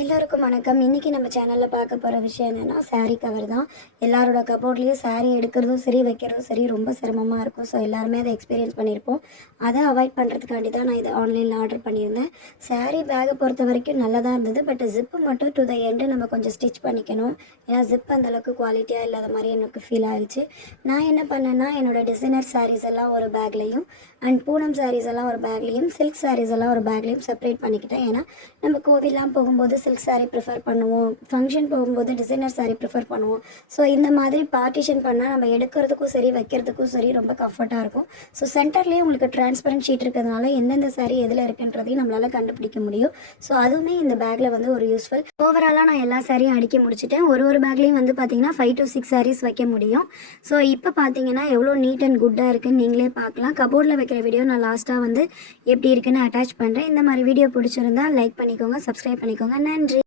எல்லோருக்கும் வணக்கம். இன்றைக்கி நம்ம சேனலில் பார்க்க போகிற விஷயம் என்னென்னா சாரீ கவர் தான். எல்லாரோட கபோர்ட்லேயும் சாரீ எடுக்கிறதும் சரி வைக்கிறதும் சரி ரொம்ப சிரமமாக இருக்கும். ஸோ எல்லாருமே அதை எக்ஸ்பீரியன்ஸ் பண்ணியிருப்போம். அதை அவாய்ட் பண்ணுறதுக்காண்டி தான் நான் இதை ஆன்லைனில் ஆர்டர் பண்ணியிருந்தேன். சாரீ பேக்கை பொறுத்த வரைக்கும் நல்லதாக இருந்தது. பட் ஜிப்பு மட்டும் டு த எண்டு நம்ம கொஞ்சம் ஸ்டிச் பண்ணிக்கணும். ஏன்னா ஜிப் அந்தளவுக்கு குவாலிட்டியாக இல்லாத மாதிரி எனக்கு ஃபீல் ஆகிடுச்சு. நான் என்ன பண்ணேன்னா என்னோடய டிசைனர் சாரீஸ் எல்லாம் ஒரு பேக்லேயும் அண்ட் பூனம் சாரீஸ் எல்லாம் ஒரு பேக்லேயும் சில்க் சாரீஸ் எல்லாம் ஒரு பேக்லேயும் செப்பரேட் பண்ணிக்கிட்டேன். ஏன்னா நம்ம கோவில்லாம் போகும்போது சில்க் சாரீ ப்ரிஃபர் பண்ணுவோம், ஃபங்க்ஷன் போகும்போது டிசைனர் சாரீ ப்ரிஃபர் பண்ணுவோம். ஸோ இந்த மாதிரி பார்ட்டிஷன் பண்ணால் நம்ம எடுக்கிறதுக்கும் சரி வைக்கிறதுக்கும் சரி ரொம்ப கம்ஃபர்ட்டாக இருக்கும். ஸோ சென்டர்லேயே உங்களுக்கு டிரான்ஸ்பரண்ட் ஷீட் இருக்கிறதுனால எந்தெந்த சாரீ எதில் இருக்குன்றதையும் நம்மளால் கண்டுபிடிக்க முடியும். ஸோ அதுவுமே இந்த பேக்கில் வந்து ஒரு யூஸ்ஃபுல். ஓவராலாக நான் எல்லா சாரியும் அடுக்கி முடிச்சிட்டேன். ஒரு பேக்லேயும் வந்து பார்த்தீங்கன்னா 5 to 6 சாரீஸ் வைக்க முடியும். ஸோ இப்போ பார்த்தீங்கன்னா எவ்வளோ நீட் அண்ட் குட்டாக இருக்குன்னு நீங்களே பார்க்கலாம். கபோர்டில் வைக்கிற வீடியோ நான் லாஸ்ட்டாக வந்து எப்படி இருக்குன்னு அட்டாச் பண்ணுறேன். இந்த மாதிரி வீடியோ பிடிச்சிருந்தா லைக் பண்ணிக்கோங்க, சப்ஸ்கிரைப் பண்ணிக்கோங்க. நன்றி.